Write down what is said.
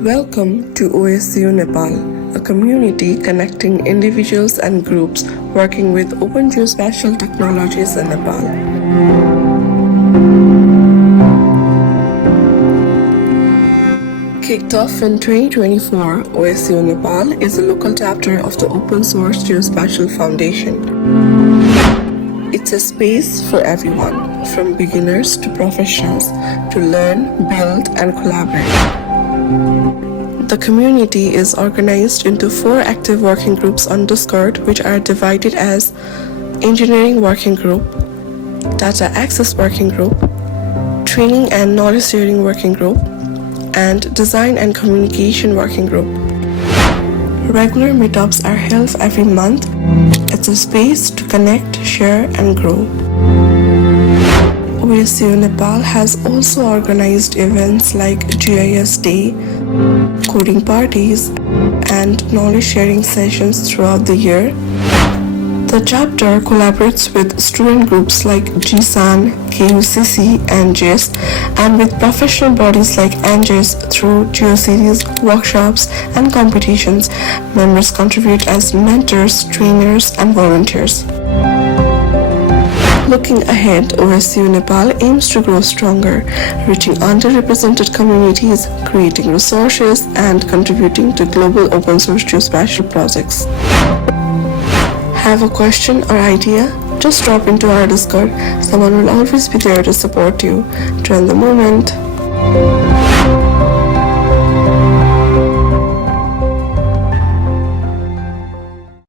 Welcome to OSGeo Nepal, a community connecting individuals and groups working with open geospatial technologies in Nepal. Kicked off in 2024, OSGeo Nepal is a local chapter of the Open Source Geospatial Foundation. It's a space for everyone, from beginners to professionals, to learn, build, and collaborate. The community is organized into 4 active working groups on Discord, which are divided as Engineering Working Group, Data Access Working Group, Training and Knowledge Sharing Working Group, and Design and Communication Working Group. Regular meetups are held every month. It's a space to connect, share, and grow. OSGeo Nepal has also organized events like GIS Day, coding parties, and knowledge sharing sessions throughout the year. The chapter collaborates with student groups like GSAN, KUCC, and GIS, and with professional bodies like ANGIS through GeoSeries, workshops, and competitions. Members contribute as mentors, trainers, and volunteers. Looking ahead, OSGeo Nepal aims to grow stronger, reaching underrepresented communities, creating resources, and contributing to global open source geospatial projects. Have a question or idea? Just drop into our Discord. Someone will always be there to support you. Join the movement.